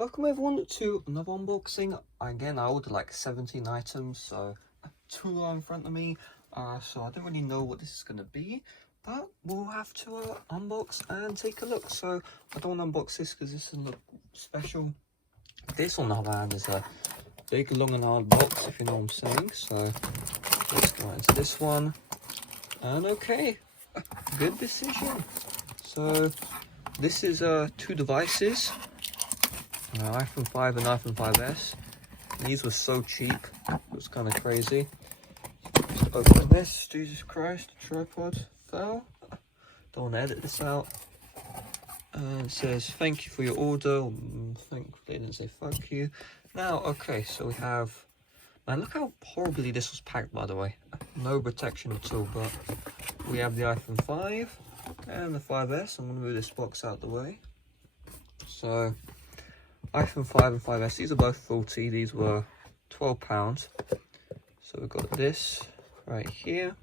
Welcome everyone to another unboxing. Again, I ordered like 17 items, so 2 are in front of me. So I don't really know what this is going to be, but we'll have to unbox and take a look. So I don't want to unbox this because this doesn't look special. This, on the other hand, is a big, long and hard box, if you know what I'm saying. So let's go into this one. And okay, good decision. So this is 2 devices. iPhone 5 and iPhone 5S. These were so cheap, it was kind of crazy. Just open this. Jesus Christ, the tripod fell. Don't want to edit this out. And it says thank you for your order. Thankfully they didn't say fuck you. Now, okay, so we have, man, look how horribly this was packed, by the way. No protection at all, but we have the iPhone 5 and the 5S. I'm going to move this box out the way. So iPhone 5 and 5S, these are both faulty. These were £12. So we've got this right here.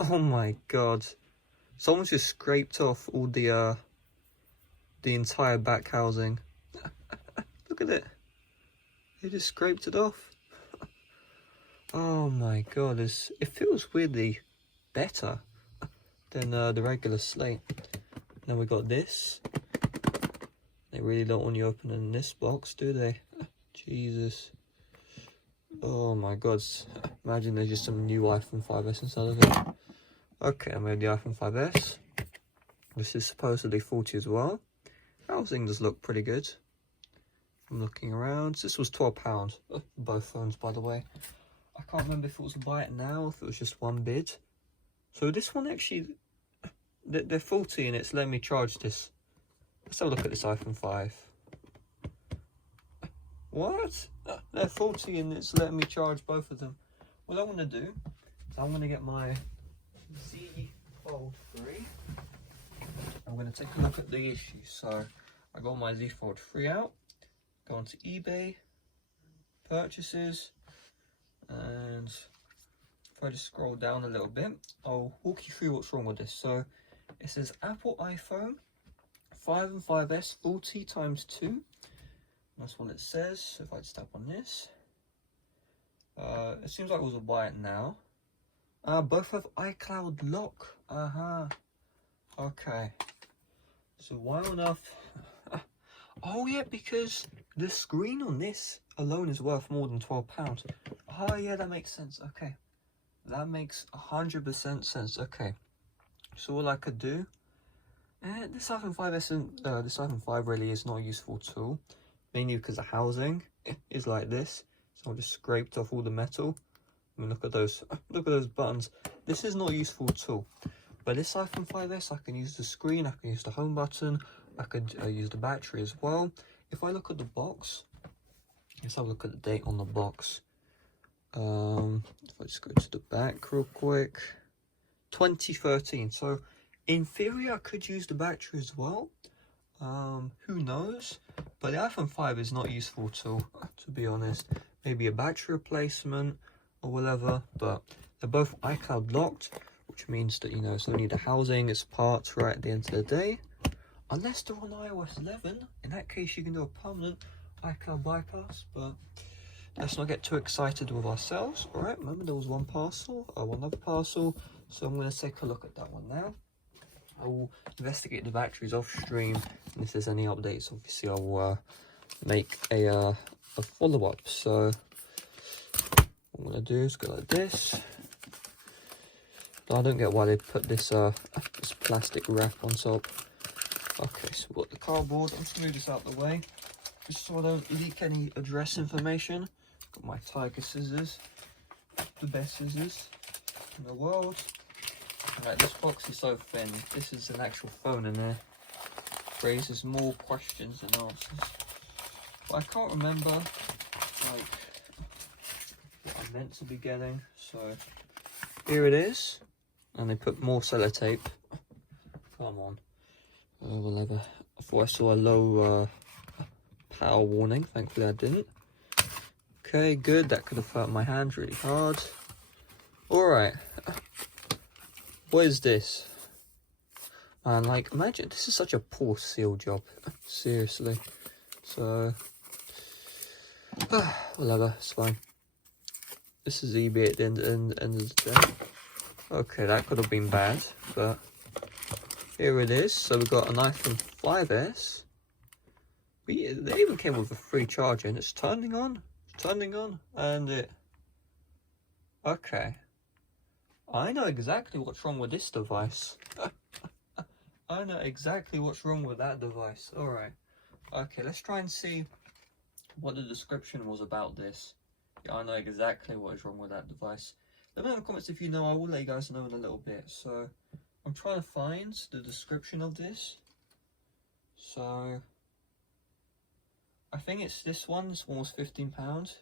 Oh my god. Someone's just scraped off all the entire back housing. Look at it. They just scraped it off. Oh my god, it feels weirdly better than the regular slate. Then we got this. They really don't want you opening this box, do they? Jesus. Oh my god. Imagine there's just some new iPhone 5S inside of it. Okay, I made the iPhone 5S. This is supposedly faulty as well. Housing does look pretty good. I'm looking around. This was £12. Both phones, by the way. I can't remember if it was a buy it now or if it was just one bid. So this one actually, they're faulty and it's letting me charge this. Let's have a look at this iPhone 5. What? They're faulty and it's letting me charge both of them. What I'm going to do is I'm going to get my Z Fold 3. I'm going to take a look at the issues. So I got my Z Fold 3 out. Go onto eBay, purchases, and if I just scroll down a little bit, I'll walk you through what's wrong with this. So it says Apple iPhone 5 and 5S 40 times 2. That's what it says. So if I just tap on this, it seems like it was a buy it now. Both have iCloud lock. Okay. So why on earth? Oh yeah, because the screen on this alone is worth more than £12. Oh yeah, that makes sense. Okay, that makes 100% sense. Okay, so what I could do. This iPhone 5S and this iPhone 5 really is not a useful tool, mainly because the housing is like this. So I just scraped off all the metal. I mean, look at those buttons. This is not a useful tool. But this iPhone 5S, I can use the screen, I can use the home button, I could use the battery as well. If I look at the box, let's have a look at the date on the box. If I just go to the back real quick, 2013. So in theory, I could use the battery as well. Who knows? But the iPhone 5 is not a useful tool, to be honest. Maybe a battery replacement or whatever. But they're both iCloud locked, which means that, you know, it's only the housing, it's parts right at the end of the day. Unless they're on iOS 11. In that case, you can do a permanent iCloud bypass. But let's not get too excited with ourselves. All right, remember there was one other parcel. So I'm going to take a look at that one now. I will investigate the batteries off stream, and if there's any updates, obviously I will make a follow-up. So what I'm going to do is go like this. I don't get why they put this this plastic wrap on top. Okay, so we've got the cardboard. I'm just going to move this out of the way, just so I don't leak any address information. Got my tiger scissors, the best scissors in the world. Right, this box is so thin. This is an actual phone in there. Raises more questions than answers. But I can't remember like what I meant to be getting. So here it is, and they put more sellotape. Come on. Whatever. I thought I saw a low power warning. Thankfully I didn't. Okay, good. That could have hurt my hand really hard. Alright. What is this? Man, like, imagine, this is such a poor seal job. Seriously. So, whatever, it's fine. This is eBay at the end of the day. Okay, that could have been bad, but here it is. So we've got an iPhone 5S. They even came with a free charger, and it's turning on, and it... Okay. I know exactly what's wrong with this device. I know exactly what's wrong with that device. Alright. Okay, let's try and see what the description was about this. Yeah, I know exactly what is wrong with that device. Let me know in the comments if you know. I will let you guys know in a little bit. So, I'm trying to find the description of this. So, I think it's this one. This one was £15.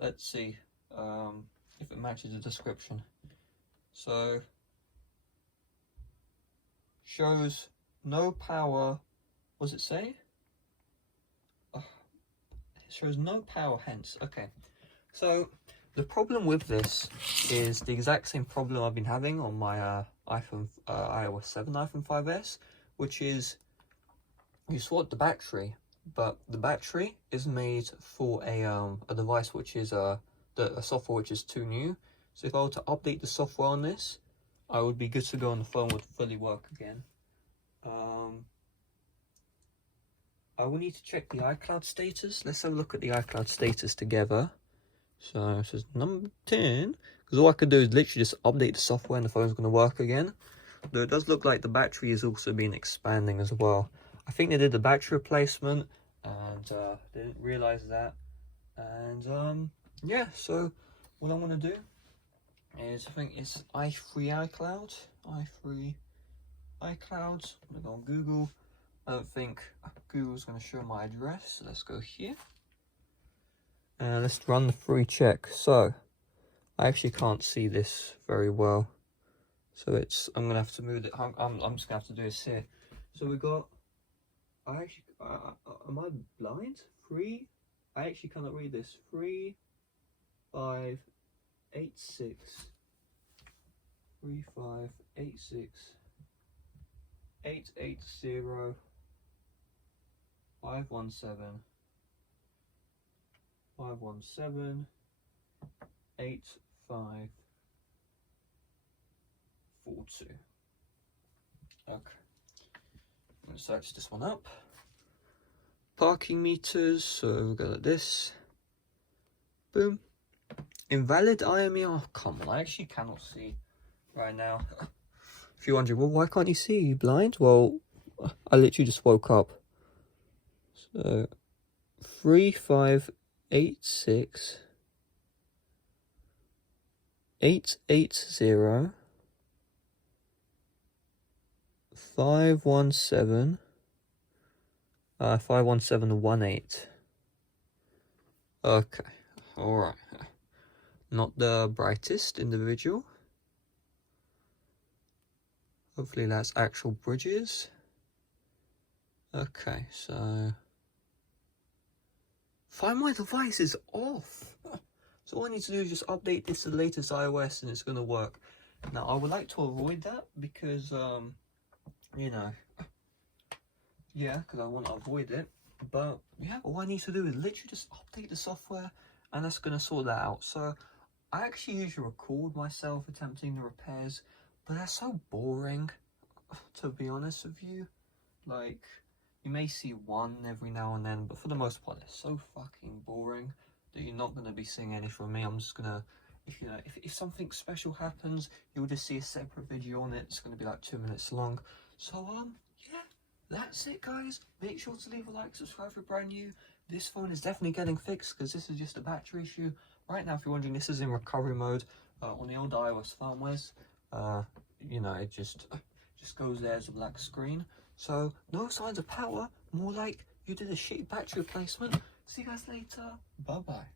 Let's see if it matches the description. So, shows no power. What does it say? It shows no power, hence. Okay. So, the problem with this is the exact same problem I've been having on my iOS 7 iPhone 5S, which is you swap the battery, but the battery is made for a device which is a software which is too new. So if I were to update the software on this, I would be good to go, and the phone would fully work again. I will need to check the iCloud status. Let's have a look at the iCloud status together. So it says number 10, because all I could do is literally just update the software and the phone's going to work again. Though it does look like the battery has also been expanding as well. I think they did the battery replacement and they didn't realize that. And yeah, so what I'm going to do is, I think it's i3 iCloud. I'm going to go on Google. I don't think Google's going to show my address, so let's go here. And let's run the free check. So, I actually can't see this very well. So I'm going to have to move it. I'm just going to have to do this here. So we got, am I blind? I actually cannot read this. 3586 880 517 8542. Okay, I'm going to search this one up. Parking meters, so we'll go like this. Boom. Invalid IME. Oh, come on, I actually cannot see right now. If you're wondering, well, why can't you see? Are you blind? Well, I literally just woke up. So, 3586 880 517 51718. Okay, alright. Not the brightest individual. Hopefully that's actual bridges. Okay, so find my device is off. So all I need to do is just update this to the latest iOS and it's going to work. Now I would like to avoid that because you know, yeah, because I want to avoid it. But yeah, all I need to do is literally just update the software and that's going to sort that out. So I actually usually record myself attempting the repairs, but they're so boring, to be honest with you. Like, you may see one every now and then, but for the most part, they're so fucking boring that you're not going to be seeing any from me. I'm just going to, if something special happens, you'll just see a separate video on it. It's going to be like 2 minutes long. So, yeah, that's it, guys. Make sure to leave a like, subscribe if you're brand new. This phone is definitely getting fixed because this is just a battery issue. Right now, if you're wondering, this is in recovery mode on the old iOS firmwares. You know, it just goes there as a black screen. So, no signs of power, more like you did a shitty battery replacement. See you guys later. Bye-bye.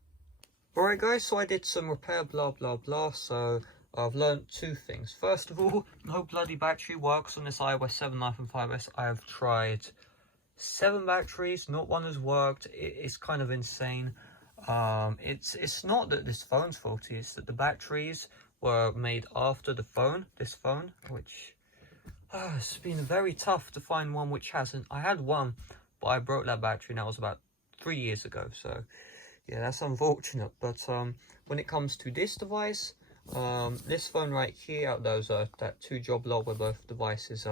Alright guys, so I did some repair, blah, blah, blah. So, I've learned two things. First of all, no bloody battery works on this iOS 7 iPhone 5S. I have tried 7 batteries, not one has worked. It's kind of insane. It's not that this phone's faulty, it's that the batteries were made after this phone, which it's been very tough to find one which hasn't. I had one but I broke that battery and that was about 3 years ago. So yeah, that's unfortunate. But when it comes to this device, this phone right here, out those that 2-job lock where both devices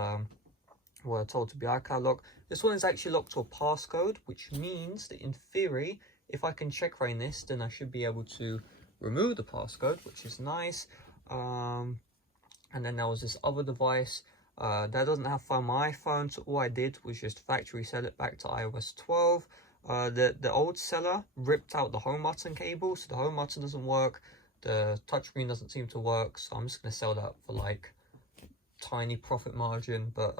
were told to be iCloud lock, this one is actually locked to a passcode, which means that in theory, if I can check right this, then I should be able to remove the passcode, which is nice. And then there was this other device that doesn't have Find My iPhone, so all I did was just factory set it back to iOS 12. The old seller ripped out the home button cable, so the home button doesn't work, the touchscreen doesn't seem to work, so I'm just going to sell that for like tiny profit margin. But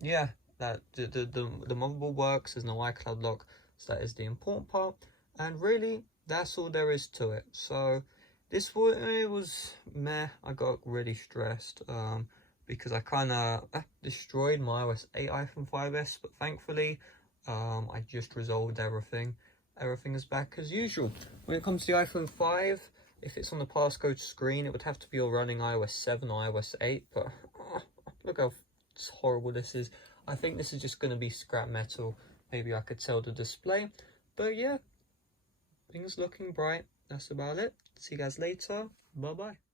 yeah, that the motherboard works, there's no iCloud lock, so that is the important part, and really that's all there is to it. So this one, it was meh. I got really stressed because I kind of destroyed my iOS 8 iPhone 5s, but thankfully I just resolved everything. Everything is back as usual. When it comes to the iPhone 5, if it's on the passcode screen, it would have to be all running iOS 7 or iOS 8, but look how horrible this is. I think this is just going to be scrap metal. Maybe I could sell the display, but yeah, things looking bright. That's about it. See you guys later. Bye bye.